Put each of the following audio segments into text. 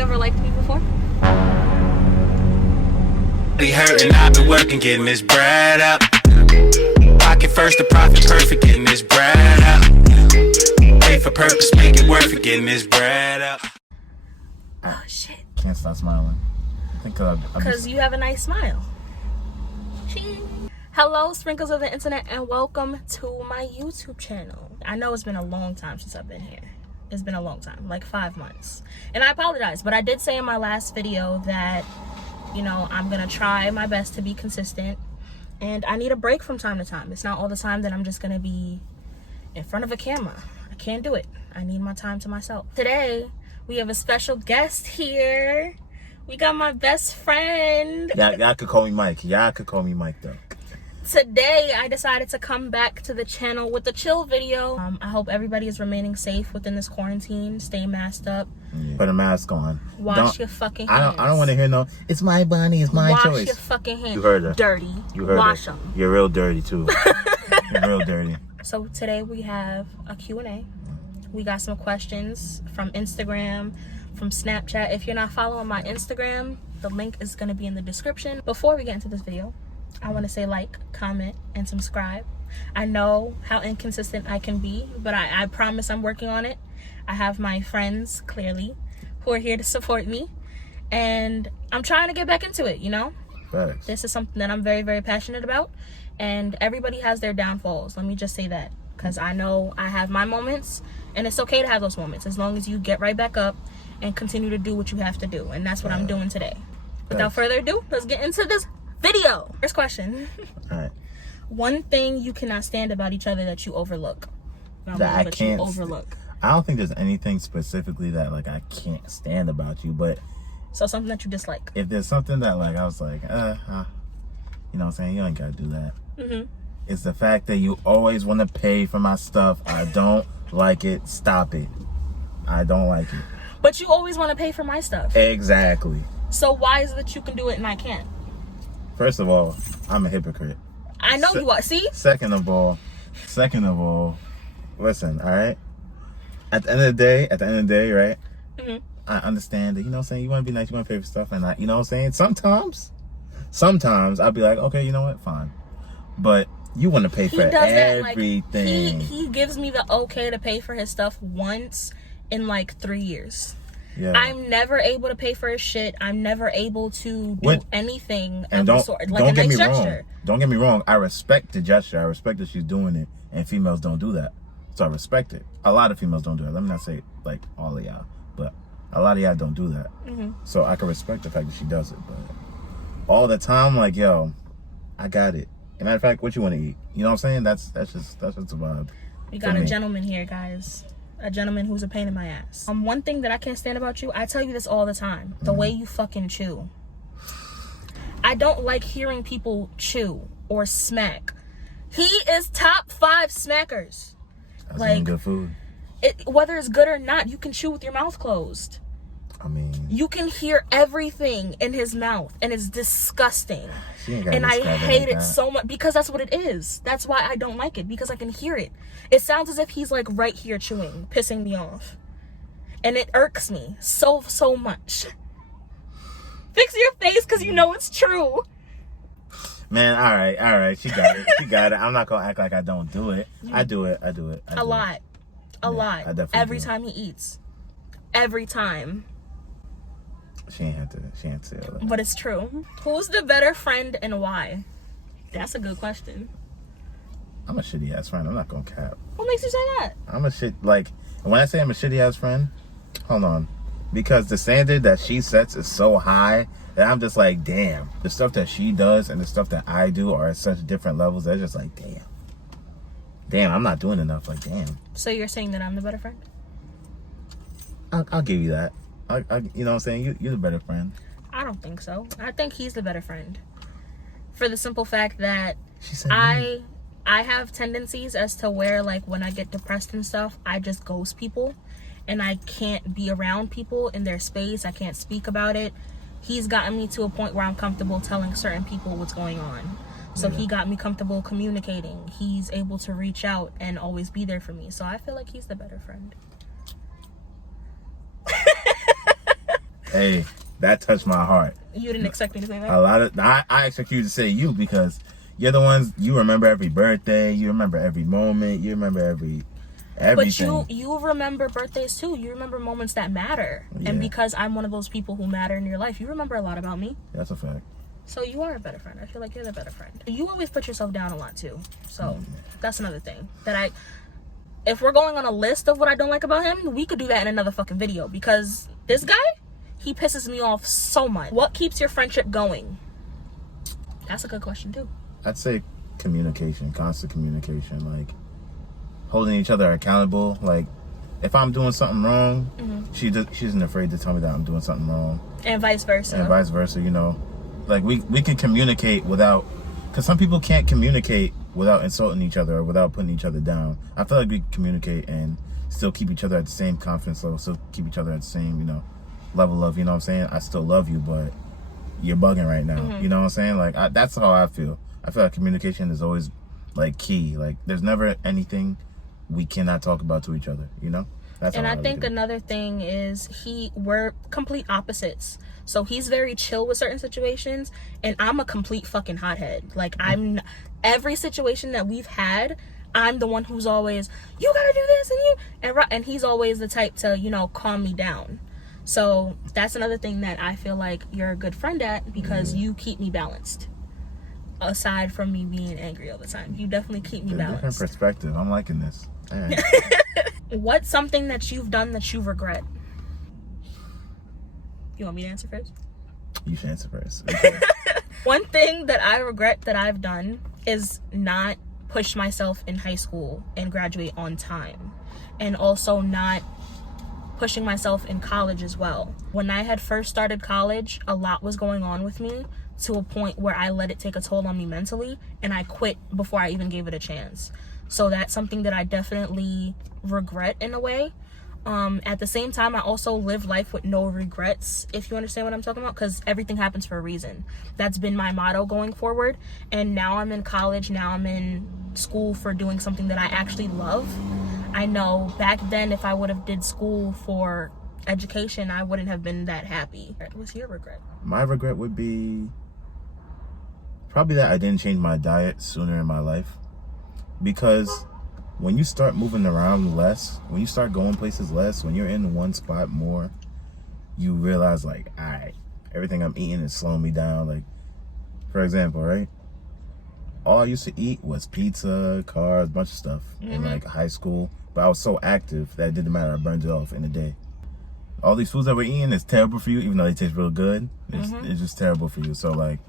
you ever liked me before? Be hurting, I've been working, getting this bread up. Pocket first, the profit perfect, getting this bread up. Pay for purpose, make it worth it, getting this bread up. Oh shit. Can't stop smiling. I think because you have a nice smile. Hello, sprinkles of the internet, and welcome to my YouTube channel. I know it's been a long time since I've been here. It's been a long time, like 5 months. And I apologize, but I did say in my last video that, you know, I'm gonna try my best to be consistent. And I need a break from time to time. It's not all the time that I'm just gonna be in front of a camera. I can't do it. I need my time to myself. Today, we have a special guest here. We got my best friend. Y'all could call me Mike. Y'all could call me Mike, though. Today, I decided to come back to the channel with a chill video. I hope everybody is remaining safe within this quarantine. Stay masked up. Yeah. Put a mask on. Wash your fucking hands. I don't want to hear no, it's my body, it's my choice. Wash your fucking hands. You heard her. Dirty. You heard Wash her. them. You're real dirty, too. You're real dirty. So today, we have a Q&A. We got some questions from Instagram, from Snapchat. If you're not following my Instagram, the link is going to be in the description. Before we get into this video, I want to say like, comment, and subscribe. I know how inconsistent I can be, but I promise I'm working on it. I have my friends, clearly, who are here to support me. And I'm trying to get back into it, you know? Thanks. This is something that I'm very, very passionate about. And everybody has their downfalls. Let me just say that. Because I know I have my moments. And it's okay to have those moments as long as you get right back up and continue to do what you have to do. And that's what I'm doing today. Without further ado, let's get into this video. First question. All right. One thing you cannot stand about each other that you overlook. That I can't overlook. I don't think there's anything specifically that like I can't stand about you, but so something that you dislike. if there's something that like I was like, you know what I'm saying, you ain't gotta do that. It's the fact that you always want to pay for my stuff. I don't like it. Stop it. I don't like it. But you always want to pay for my stuff. Exactly. So why is it that you can do it and I can't? First of all, I'm a hypocrite. I know you are. See? Second of all, listen, all right? At the end of the day, right? I understand that, you know what I'm saying? You want to be nice, you want to pay for stuff, and you know what I'm saying? Sometimes I'll be like, okay, you know what? Fine. But you want to pay for everything. Like, he gives me the okay to pay for his stuff once in like 3 years. Yeah. I'm never able to pay for his shit. I'm never able to do anything of the sort. Like don't a get nice me gesture. wrong. Don't get me wrong. I respect the gesture. I respect that she's doing it, and females don't do that. So I respect it. A lot of females don't do it. Let me not say like all of y'all, but a lot of y'all don't do that. So I can respect the fact that she does it, but all the time, like, yo, I got it. As a matter of fact, what you want to eat? You know what I'm saying? That's just the vibe. We got a gentleman here, guys. A gentleman who's a pain in my ass. One thing that I can't stand about you, I tell you this all the time, the way you fucking chew. I don't like hearing people chew or smack. He is top 5 smackers. That's like good food. Whether it's good or not, you can chew with your mouth closed. I mean, you can hear everything in his mouth, and it's disgusting. And I hate it so much because that's what it is. That's why I don't like it, because I can hear it. It sounds as if he's like right here chewing, pissing me off. And it irks me so much. Fix your face because you know it's true. Man, all right. She got it. I'm not going to act like I don't do it. I do it. A lot. I definitely Every do. time he eats. Every time. She ain't to say all that. But it's true. Who's the better friend and why? That's a good question. I'm a shitty ass friend. I'm not gonna cap. What makes you say that? I'm a shit, like, when I say I'm a shitty ass friend, hold on. Because the standard that she sets is so high that I'm just like, damn. The stuff that she does and the stuff that I do are at such different levels. They're just like, damn. Damn, I'm not doing enough. Like, damn. So you're saying that I'm the better friend? I'll give you that. You know what I'm saying? You're the better friend. I don't think so. I think he's the better friend. For the simple fact that I have tendencies as to where, like, when I get depressed and stuff, I just ghost people. And I can't be around people in their space. I can't speak about it. He's gotten me to a point where I'm comfortable telling certain people what's going on. So he got me comfortable communicating. He's able to reach out and always be there for me. So I feel like he's the better friend. Hey, that touched my heart. You didn't expect me to say that? A lot of I expect you to say you because you're the ones you remember every birthday, you remember every moment, you remember everything. But you remember birthdays too. You remember moments that matter. Yeah. And because I'm one of those people who matter in your life, you remember a lot about me. That's a fact. So you are a better friend. I feel like you're the better friend. You always put yourself down a lot too. So that's another thing that if we're going on a list of what I don't like about him, we could do that in another fucking video because this guy, he pisses me off so much. What keeps your friendship going? That's a good question too. I'd say communication, constant communication, like holding each other accountable. Like if I'm doing something wrong, she isn't afraid to tell me that I'm doing something wrong. And vice versa. And vice versa, you know. Like we can communicate without, because some people can't communicate without insulting each other or without putting each other down. I feel like we communicate and still keep each other at the same confidence level, still keep each other at the same, you know, level of, you know what I'm saying? I still love you, but you're bugging right now. You know what I'm saying? Like that's how I feel. I feel like communication is always like key. Like there's never anything we cannot talk about to each other, you know? That's and how I think another thing is we're complete opposites. So he's very chill with certain situations, and I'm a complete fucking hothead. Like every situation that we've had, I'm the one who's always, you gotta do this and he's always the type to, you know, calm me down. So that's another thing that I feel like you're a good friend at because you keep me balanced. Aside from me being angry all the time, you definitely keep me balanced. Different perspective. I'm liking this. Right. What's something that you've done that you regret? You want me to answer first? You should answer first. Okay. One thing that I regret that I've done is not push myself in high school and graduate on time, and also not pushing myself in college as well. When I had first started college, a lot was going on with me to a point where I let it take a toll on me mentally, and I quit before I even gave it a chance. So that's something that I definitely regret in a way. At the same time, I also live life with no regrets, if you understand what I'm talking about, because everything happens for a reason. That's been my motto going forward. And now I'm in college, now I'm in school for doing something that I actually love. I know back then if I would have did school for education, I wouldn't have been that happy. What's your regret? My regret would be probably that I didn't change my diet sooner in my life, because when you start moving around less, when you start going places less, when you're in one spot more, you realize like, all right, everything I'm eating is slowing me down. Like, for example, right? All I used to eat was pizza, carbs, a bunch of stuff in like high school. But I was so active that it didn't matter. I burned it off in a day. All these foods that we're eating is terrible for you, even though they taste real good. It's just terrible for you. So like,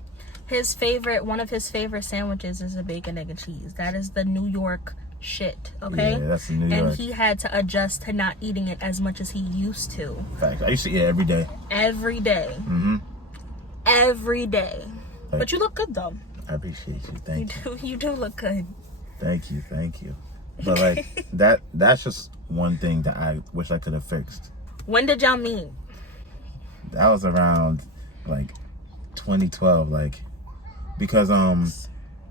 one of his favorite sandwiches is a bacon, egg, and cheese. That is the New York shit, okay? Yeah, that's the New York. And he had to adjust to not eating it as much as he used to. Fact. I used to eat it every day. Every day. Every day. Like, but you look good though. I appreciate you. Thank you. You do look good. Thank you. But like that's just one thing that I wish I could have fixed. When did y'all meet? That was around like 2012, like, because our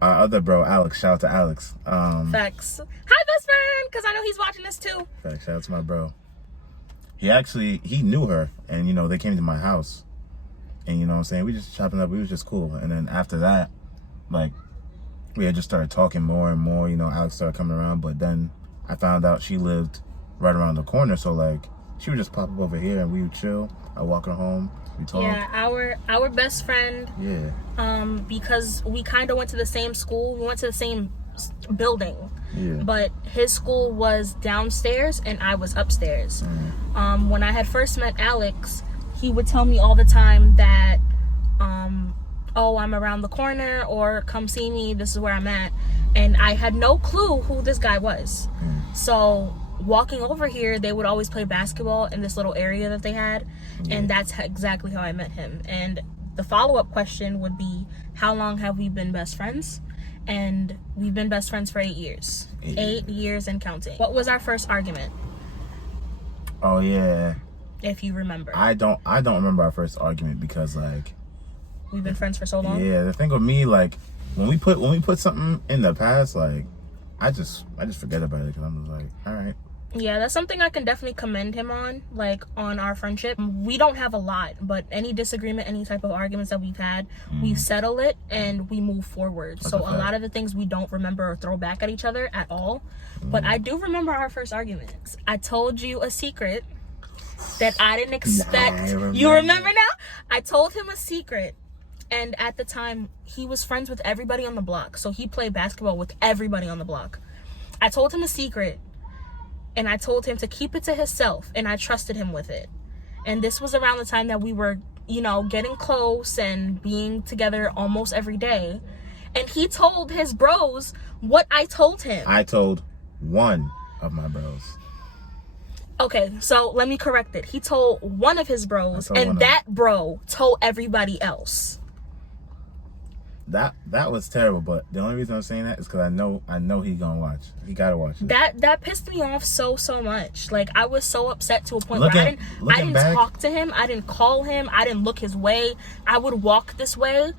other bro Alex, shout out to Alex. Facts. Hi, best friend, because I know he's watching this too. Facts. Shout out to my bro. He knew her, and you know they came to my house, and you know what I'm saying, we just chopping up. We was just cool, and then after that, like, we had just started talking more and more. You know, Alex started coming around, but then I found out she lived right around the corner, so like she would just pop up over here and we would chill. I walk her home. We talk. Yeah, our best friend. Yeah. Because we kind of went to the same school. We went to the same building. Yeah. But his school was downstairs and I was upstairs. When I had first met Alex, he would tell me all the time that, oh, I'm around the corner, or come see me, this is where I'm at. And I had no clue who this guy was. So walking over here, they would always play basketball in this little area that they had. And that's exactly how I met him. And the follow-up question would be, how long have we been best friends? And we've been best friends for 8 years. 8 years and counting. What was our first argument? Oh yeah. If you remember. I don't remember our first argument because like we've been friends for so long. Yeah, the thing with me, like when we put something in the past, like I just forget about it because I'm just like, all right, Yeah, that's something I can definitely commend him on, like, on our friendship. We don't have a lot, but any disagreement, any type of arguments that we've had, we settle it and we move forward. That's so a a fact. lot of the things we don't remember or throw back at each other at all. But I do remember our first arguments. I told you a secret that I didn't expect. You remember now? I told him a secret. And at the time, he was friends with everybody on the block. So he played basketball with everybody on the block. I told him a secret. And I told him to keep it to himself, and I trusted him with it. And this was around the time that we were, you know, getting close and being together almost every day. And he told his bros what I told him. I told one of my bros. Okay, so let me correct it. He told one of his bros, and that bro told everybody else. That was terrible, but the only reason I'm saying that is because I know he gonna watch. He gotta watch it. That pissed me off so much. Like, I was so upset to a point where I didn't talk to him. I didn't call him. I didn't look his way. I would walk this way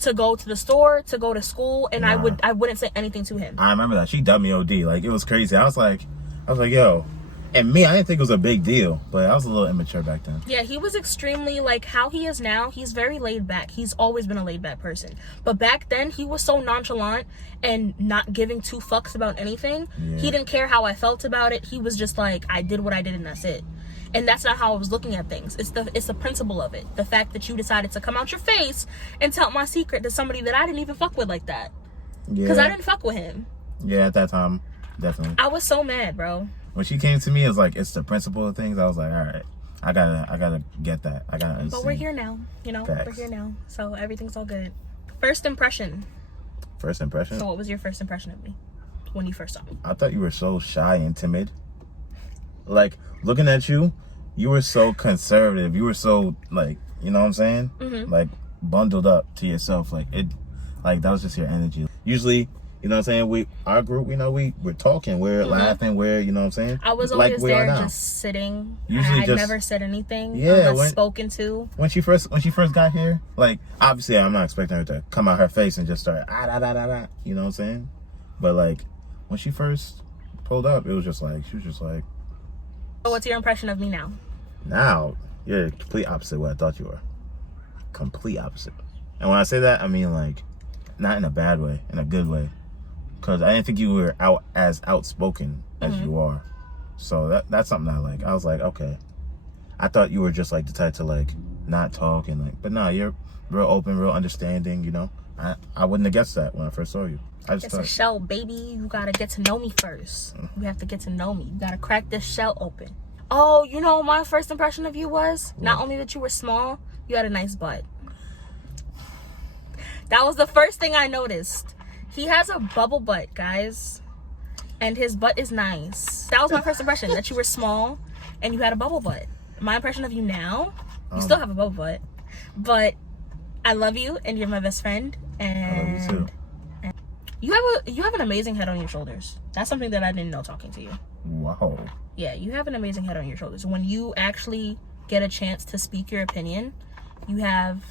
to go to the store, to go to school, and I wouldn't say anything to him. I remember that. She dubbed me OD. Like, it was crazy. I was like, yo. And me, I didn't think it was a big deal, but I was a little immature back then. Yeah, he was extremely, like, how he is now, he's very laid back. He's always been a laid back person. But back then, he was so nonchalant and not giving two fucks about anything. Yeah. He didn't care how I felt about it. He was just like, I did what I did and that's it. And that's not how I was looking at things. It's the principle of it. The fact that you decided to come out your face and tell my secret to somebody that I didn't even fuck with like that. Yeah. Because I didn't fuck with him. Yeah, at that time, definitely. I was so mad, bro. When she came to me, it's like, it's the principle of things. I was like, all right, I gotta get that. I gotta understand. But we're here now, you know. Facts. We're here now, so everything's all good. First impression. First impression? So what was your first impression of me when you first saw me? I thought you were so shy and timid. Like, looking at you, you were so conservative. You were so, like, you know what I'm saying? Mm-hmm. Like, bundled up to yourself. Like, that was just your energy. Usually, you know what I'm saying? Our group, you know, we're talking, we're laughing, you know what I'm saying? I was always there just sitting. I never said anything. Yeah, unless spoken to. When she first got here, like, obviously I'm not expecting her to come out her face and just start you know what I'm saying? But like, when she first pulled up, she was just like. So what's your impression of me now? Now, you're the complete opposite of what I thought you were. Complete opposite. And when I say that, I mean, like, not in a bad way, in a good way. Because I didn't think you were as outspoken as you are. So that's something I like. I was like, okay. I thought you were just like the type to like not talk and like, but no, you're real open, real understanding, you know. I wouldn't have guessed that when I first saw you. It's a shell, baby. You gotta get to know me first. You have to get to know me. You gotta crack this shell open. Oh, you know what my first impression of you was? Not only that you were small, you had a nice butt. That was the first thing I noticed. He has a bubble butt, guys. And his butt is nice. That was my first impression, that you were small and you had a bubble butt. My impression of you now, you still have a bubble butt. But I love you and you're my best friend. And I love you too. You have an amazing head on your shoulders. That's something that I didn't know talking to you. Wow. Yeah, you have an amazing head on your shoulders. When you actually get a chance to speak your opinion, you have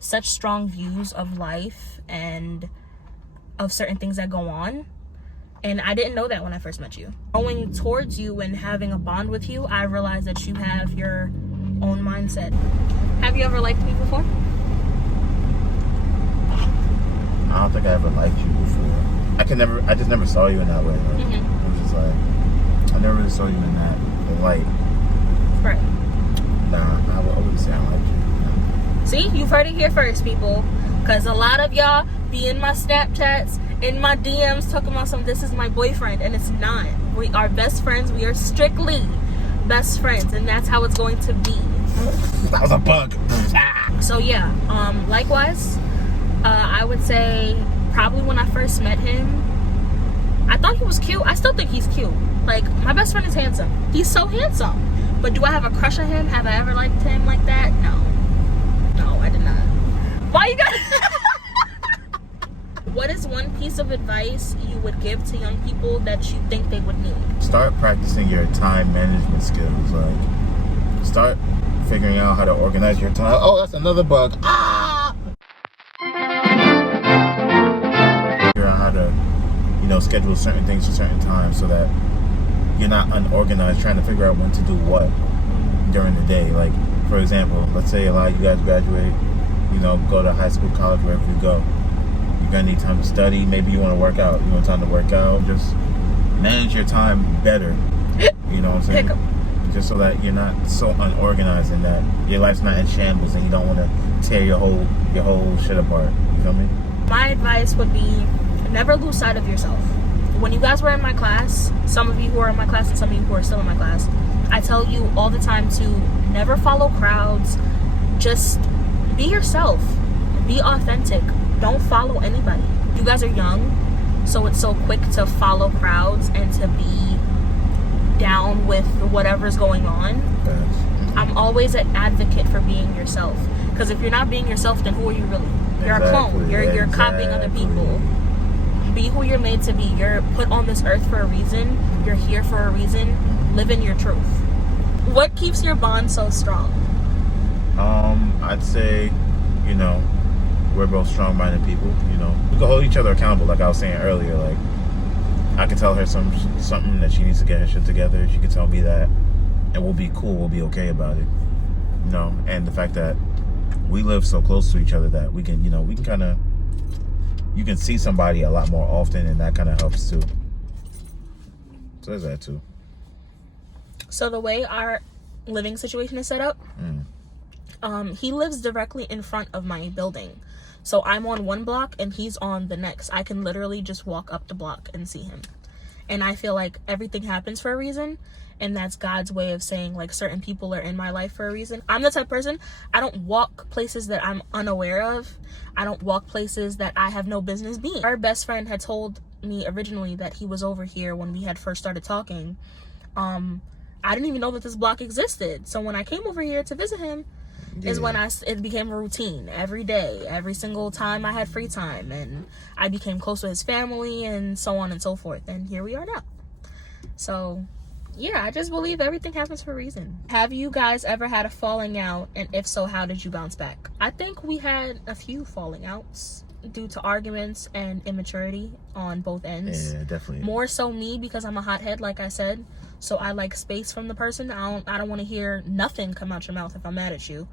such strong views of life and of certain things that go on. And I didn't know that when I first met you. Going towards you and having a bond with you, I realized that you have your own mindset. Have you ever liked me before? I don't think I ever liked you before. I just never saw you in that way. Like, it was just like, I never really saw you in that light. Right. Nah, I wouldn't say I liked you. No. See, you've heard it here first, people. Because a lot of y'all be in my Snapchats, in my DMs, talking about this is my boyfriend, and it's not. We are best friends. We are strictly best friends, and that's how it's going to be. That was a bug. So yeah, likewise, I would say probably when I first met him, I thought he was cute. I still think he's cute. Like, my best friend is handsome. He's so handsome. But do I have a crush on him? Have I ever liked him like that? No, I did not. Why you got? What is one piece of advice you would give to young people that you think they would need? Start practicing your time management skills. Like, start figuring out how to organize your time. Oh, that's another bug. Figure out how to, schedule certain things for certain times so that you're not unorganized trying to figure out when to do what during the day. Like, for example, let's say a lot of you guys graduate, you know, go to high school, college, wherever you go. You're gonna need time to study. Maybe you want to work out. You want time to work out. Just manage your time better. You know what I'm saying? Just so that you're not so unorganized and that your life's not in shambles and you don't want to tear your whole shit apart. You feel me? My advice would be never lose sight of yourself. When you guys were in my class, some of you who are in my class and some of you who are still in my class, I tell you all the time to never follow crowds. Just be yourself. Be authentic. Don't follow anybody. You guys are young, so it's so quick to follow crowds and to be down with whatever's going on. I'm always an advocate for being yourself, because if you're not being yourself, then who are you really? You're a clone. You're copying other people. Be who you're made to be. You're put on this earth for a reason. You're here for a reason. Live in your truth. What keeps your bond so strong? I'd say, you know, we're both strong-minded people. You know, we can hold each other accountable. Like I was saying earlier, like I can tell her something that she needs to get her shit together. She can tell me that, and we'll be cool. We'll be okay about it. You know, and the fact that we live so close to each other that we can, you know, we can kind of, you can see somebody a lot more often, and that kind of helps too. So there's that too. So the way our living situation is set up, he lives directly in front of my building. So I'm on one block and he's on the next. I can literally just walk up the block and see him. And I feel like everything happens for a reason. And that's God's way of saying, like, certain people are in my life for a reason. I'm the type of person, I don't walk places that I'm unaware of. I don't walk places that I have no business being. Our best friend had told me originally that he was over here when we had first started talking. I didn't even know that this block existed. So when I came over here to visit him, is when it became a routine every day, every single time I had free time, and I became close to his family and so on and so forth. And here we are now. So yeah, I just believe everything happens for a reason. Have you guys ever had a falling out? And if so, how did you bounce back? I think we had a few falling outs due to arguments and immaturity on both ends. Yeah, definitely. More so me, because I'm a hothead, like I said. So I like space from the person. I don't want to hear nothing come out your mouth if I'm mad at you.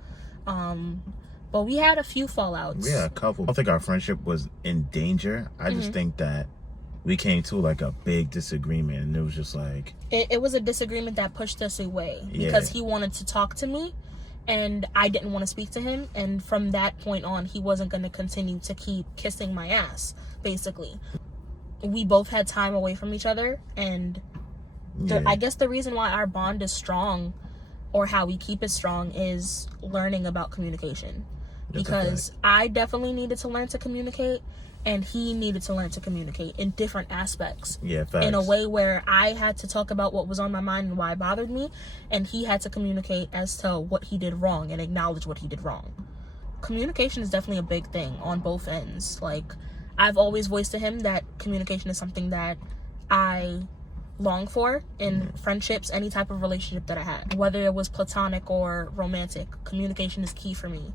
But we had a few fallouts. We had a couple. I don't think our friendship was in danger. I just think that we came to like a big disagreement, and it was just like it was a disagreement that pushed us away because he wanted to talk to me and I didn't want to speak to him, and from that point on he wasn't going to continue to keep kissing my ass. Basically, we both had time away from each other, and I guess the reason why our bond is strong, or how we keep it strong, is learning about communication. Because I definitely needed to learn to communicate, and he needed to learn to communicate in different aspects. Yeah, facts. In a way where I had to talk about what was on my mind and why it bothered me, and he had to communicate as to what he did wrong and acknowledge what he did wrong. Communication is definitely a big thing on both ends. Like, I've always voiced to him that communication is something that I long for in friendships, any type of relationship that I had, whether it was platonic or romantic. Communication is key for me.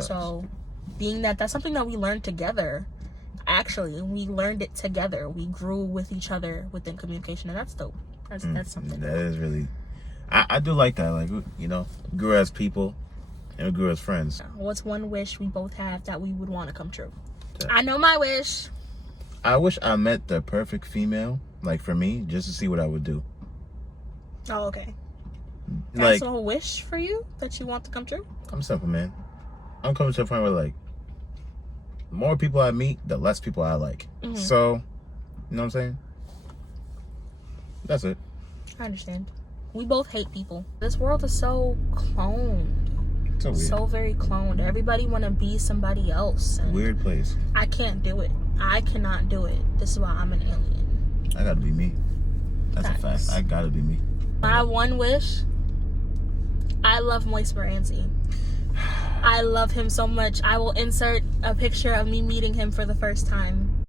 So being that that's something that we learned together, actually we learned it together, we grew with each other within communication, and that's dope. That's something that is really, I do like that. Like, you know, we grew as people and we grew as friends. What's one wish we both have that we would want to come true? I know my wish. I wish I met the perfect female, like for me, just to see what I would do. Oh, okay. Like, that's a wish for you that you want to come true? I'm simple, man. I'm coming to a point where, like, the more people I meet, the less people I like. So, you know what I'm saying? That's it. I understand. We both hate people. This world is so cloned. So weird. So very cloned. Everybody want to be somebody else. Weird place. I can't do it. I cannot do it. This is why I'm an alien. I gotta be me. That's a fact. I gotta be me. My one wish, I love Moist Moranzi. I love him so much. I will insert a picture of me meeting him for the first time.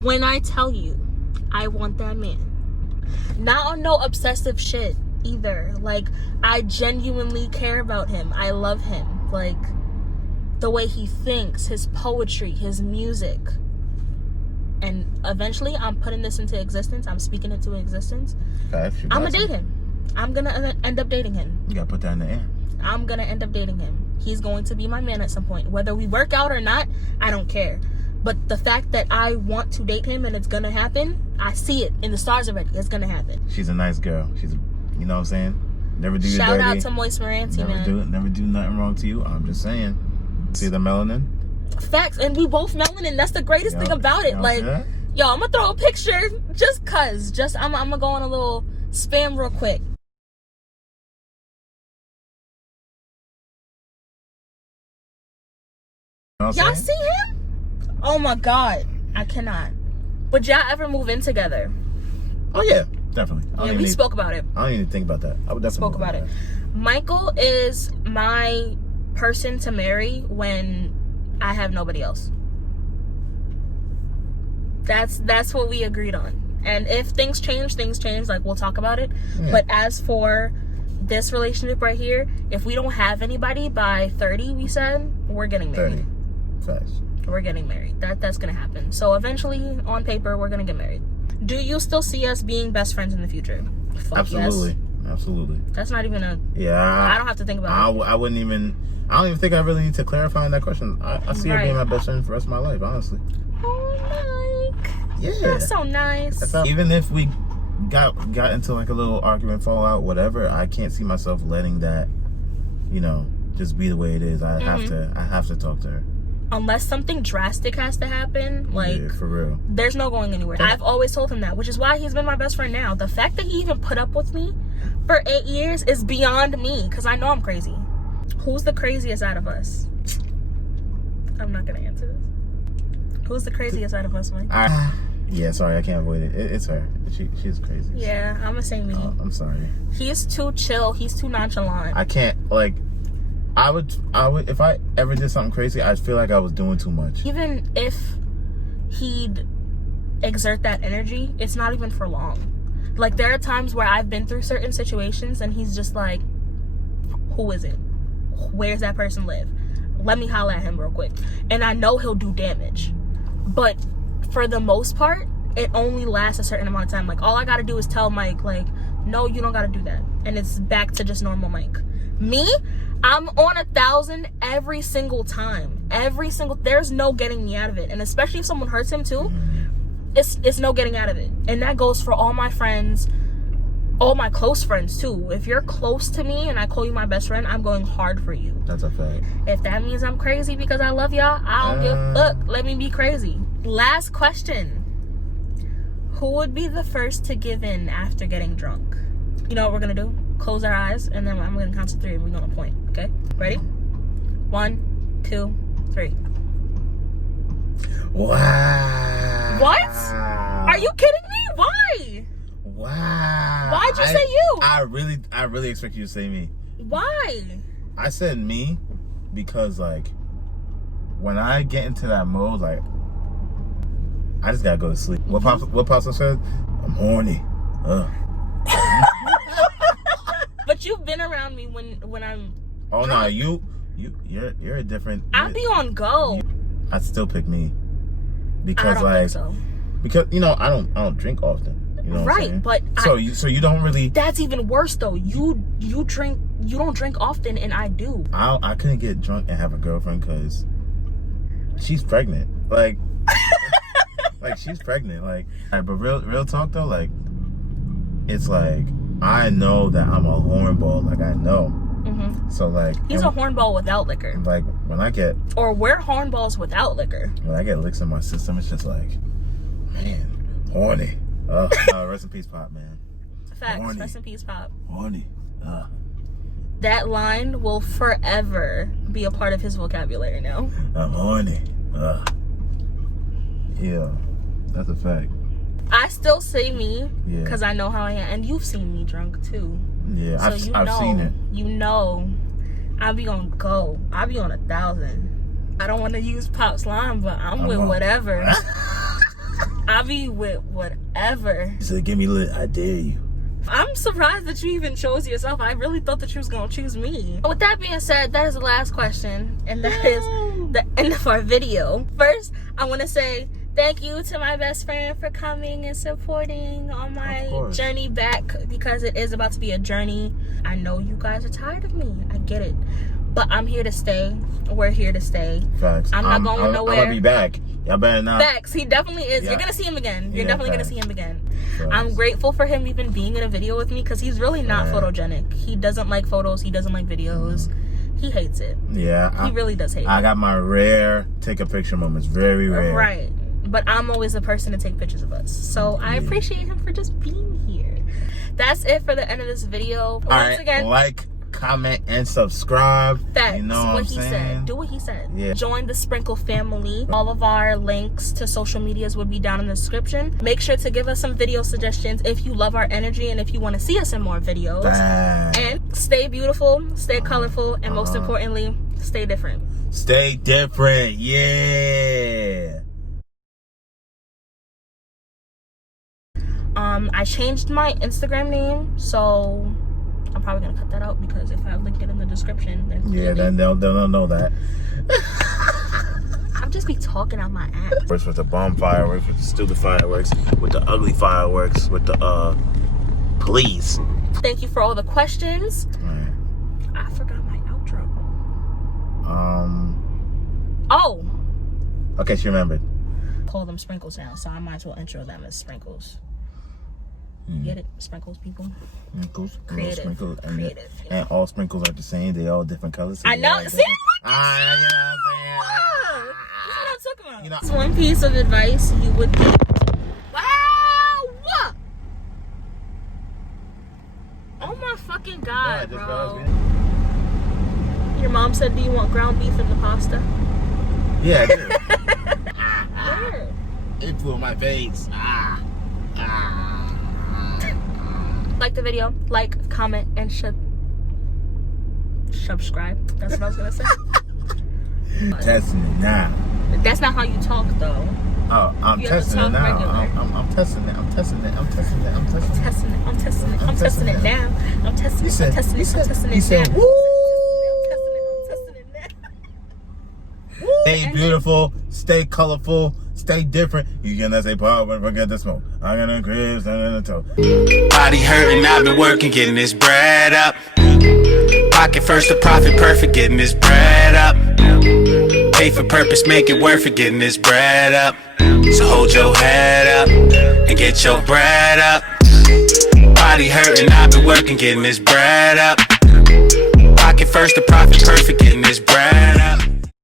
When I tell you, I want that man. Not on no obsessive shit either. Like, I genuinely care about him. I love him. Like, the way he thinks, his poetry, his music. and eventually I'm putting this into existence. I'm speaking it to existence. Facts, I'm gonna date him. I'm gonna end up dating him. You gotta put that in the air. I'm gonna end up dating him. He's going to be my man at some point. Whether we work out or not, I don't care. But the fact that I want to date him and it's gonna happen, I see it in the stars already. It's gonna happen. She's a nice girl. You know what I'm saying? Never do you Shout dirty. out to Moist Moranti, man. Never do nothing wrong to you. I'm just saying. See the melanin? Facts, and we both melanin. That's the greatest thing about it. Like, yo, I'm gonna throw a picture just cause. I'm gonna go on a little spam real quick. You know what I'm Y'all saying? see him? Oh my God, I cannot. Would y'all ever move in together? Oh yeah, definitely. Yeah, we spoke about it. I don't even think about that. I would definitely Spoke about it. Michael is my person to marry when I have nobody else. That's what we agreed on. And if things change, like we'll talk about it. Yeah. But as for this relationship right here, if we don't have anybody by 30, we said, we're getting married. 30. Facts. We're getting married. That's gonna happen. So eventually, on paper, we're gonna get married. Do you still see us being best friends in the future? Fuck Absolutely. Yes. Absolutely. That's not even a... Yeah. I don't have to think about it. I wouldn't even... I don't even think I really need to clarify on that question. I see her being my best friend for the rest of my life, honestly. Oh, Mike. Yeah. That's so nice. Even if we got into like a little argument, fallout, whatever, I can't see myself letting that, just be the way it is. I have to talk to her. Unless something drastic has to happen, like, yeah, for real, there's no going anywhere. I've always told him that, which is why he's been my best friend now. The fact that he even put up with me for 8 years is beyond me, because I know I'm crazy. Who's the craziest out of us? I'm not gonna answer this. Who's the craziest out of us, Mike? Yeah, sorry, I can't avoid it. It's her. She's crazy. Yeah, I'm gonna say me. I'm sorry. He's too chill. He's too nonchalant. I can't, I would, if I ever did something crazy, I'd feel like I was doing too much. Even if he'd exert that energy, it's not even for long. Like, there are times where I've been through certain situations and he's just like, who is it? Where's that person live? Let me holler at him real quick. And I know he'll do damage. But for the most part, it only lasts a certain amount of time. Like, all I gotta do is tell Mike, like, no, you don't gotta do that. And it's back to just normal Mike. Me, I'm on 1,000 every single time. There's no getting me out of it. And especially if someone hurts him too, it's no getting out of it. And that goes for all my friends, all my close friends too. If you're close to me and I call you my best friend, I'm going hard for you. That's a fact. If that means I'm crazy because I love y'all, I don't give a fuck. Let me be crazy. Last question. Who would be the first to give in after getting drunk? You know what we're gonna do? Close our eyes, and then I'm gonna count to 3 and we're gonna point, okay? Ready? 1, 2, 3. Wow. What? Are you kidding me? Why? Wow. Why'd you say you? I really expect you to say me. Why? I said me because, when I get into that mode, I just gotta go to sleep. What Pops said? I'm horny. But you've been around me when I'm Oh drunk. no, you're a different. I'll be on go. I'd still pick me because I don't think so. Because I don't drink often. You know what I'm saying? But so you don't really. That's even worse though. You don't drink often, and I do. I couldn't get drunk and have a girlfriend because she's pregnant. She's pregnant. But real talk though, it's I know that I'm a hornball. I know. Mm-hmm. So he's a hornball without liquor. When I get, or we're hornballs without liquor. When I get licks in my system, it's just man, horny. Rest in peace, Pop, man. Facts. Horny. Rest in peace, Pop. Horny. That line will forever be a part of his vocabulary now. I'm horny. Yeah, that's a fact. I still say me because Yeah. I know how I am, and you've seen me drunk too. Yeah, So I've seen it. You know, I be on go. I be on 1,000. I don't want to use Pop's line, but I'm with whatever. I be with whatever. So give me lit. I dare you. I'm surprised that you even chose yourself. I really thought that you was gonna choose me. With that being said, that is the last question, and that is the end of our video. First, I want to say Thank you to my best friend for coming and supporting on my journey back, because it is about to be a journey. I know you guys are tired of me. I get it. But I'm here to stay. We're here to stay. Facts. I'm not going nowhere. I'm gonna be back. Y'all better not. Facts. He definitely is. Yeah. You're gonna see him again. You're Yeah, definitely facts. gonna see him again. Facts. I'm grateful for him even being in a video with me, because he's really not photogenic. He doesn't like photos. He doesn't like videos. He hates it. Yeah. He really does hate it. I got my rare take a picture moments. Very rare. Right. But I'm always the person to take pictures of us. So I appreciate him for just being here. That's it for the end of this video. Once again, like, comment, and subscribe. Facts. You know what I'm saying? Said. Do what he said. Yeah. Join the Sprinkle family. All of our links to social medias would be down in the description. Make sure to give us some video suggestions if you love our energy and if you want to see us in more videos. Dang. And stay beautiful, stay colorful, and most importantly, stay different. Stay different. Yeah. I changed my Instagram name, so I'm probably gonna cut that out, because if I link it in the description, then they'll know that. I'll just be talking out my ass. Works with the bomb fireworks, with the stupid fireworks, with the ugly fireworks, with the police. Thank you for all the questions. Right. I forgot my outro. Oh. Okay, she remembered. Call them sprinkles now, so I might as well intro them as sprinkles. Get it? Sprinkles, people. Sprinkles, Creative. sprinkles, Creative. And all sprinkles are the same. They all different colors. So I know. like See? you know what I'm saying? That's what I'm talking about. You know- It's one piece of advice you would give. Wow! Oh my fucking god, Yeah, bro. Your mom said, do you want ground beef in the pasta? Yeah, I do. Where? It flew in my face. Like the video, like, comment, and subscribe. That's what I was gonna say. Testing it now. That's not how you talk, though. Oh, I'm You have to testing it talk now. regular. I'm testing it. I'm testing it. I'm testing it. I'm testing it. Testing it. I'm testing it. I'm testing it now. I'm testing He it. said- I'm testing he it. I'm said- testing he it said, now. "Woo!" I'm testing it. I'm testing it now. Stay beautiful. Stay colorful. Stay different. You gonna say, "Paul, when forget the smoke. I'm gonna crib, stand in the toe." Body hurting, I've been working, getting this bread up. Pocket first, the profit perfect, getting this bread up. Pay for purpose, make it worth it, getting this bread up. So hold your head up and get your bread up. Body hurting, I've been working, getting this bread up. Pocket first, the profit perfect, getting this bread up.